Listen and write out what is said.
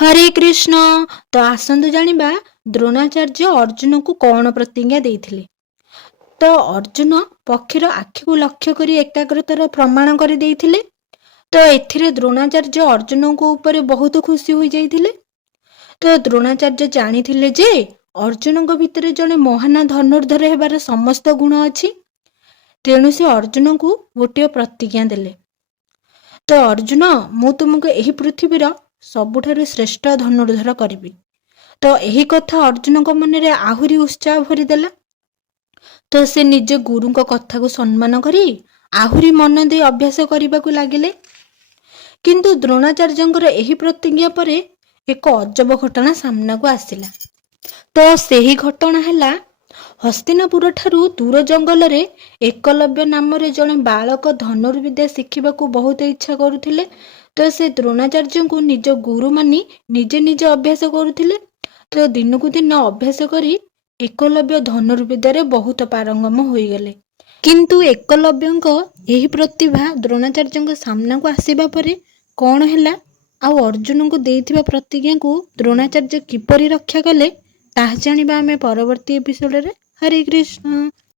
हरे कृष्ण। तो आसंतु जानिबा द्रोणाचार्य अर्जुन को कौन प्रतिज्ञा देइथिले। तो अर्जुन पक्षीर आखि को लक्ष्य करी एकाग्रतार प्रमाण कर देइथिले। तो एथिरे द्रोणाचार्य अर्जुन को ऊपर बहुत खुशी हो जाइथिले। तो द्रोणाचार्य जानिथिले जे अर्जुन भितर जड़े महान धनुर्धर हेबार समस्त गुण अछि। तेणु से अर्जुन को गोटे प्रतिज्ञा देले। तो अर्जुन मु तुमको एही पृथ्वीर सबुठारु श्रेष्ठ धनुर्धर करिबि। तो यही कथा अर्जुन को मन रे आहुरी उत्साह भरीदेला। तो से निज गुरु को कथा को सम्मान करी आहुरी मन दे अभ्यास करने को लगिले। किंतु द्रोणाचार्यंकर एही प्रतिज्ञा परे एक अजब घटना सामना को आसिला। तो सेही घटना हैला हस्तिनापुर ठारू दूर जंगल रे एकलव्य नाम रे जने बालक धनुर्विद्या शिखिबा को बहुत इच्छा करुथिले। तो से द्रोणाचार्य को निज गुरु मानी निजे निजे अभ्यास करुथिले। तो दिन को दिन अभ्यास करी एकलव्य धनुर्विद्या रे बहुत पारंगम होई गले। किंतु एकलव्यंक एही प्रतिभा द्रोणाचार्य सामना को आसीबा परे कौन हैला आउ अर्जुन को देइथिबा प्रतिज्ञा को द्रोणाचार्य किपरि रक्षा कले ताहा जानिबा आमे परवर्ती एपिसोड रे। हरे कृष्ण।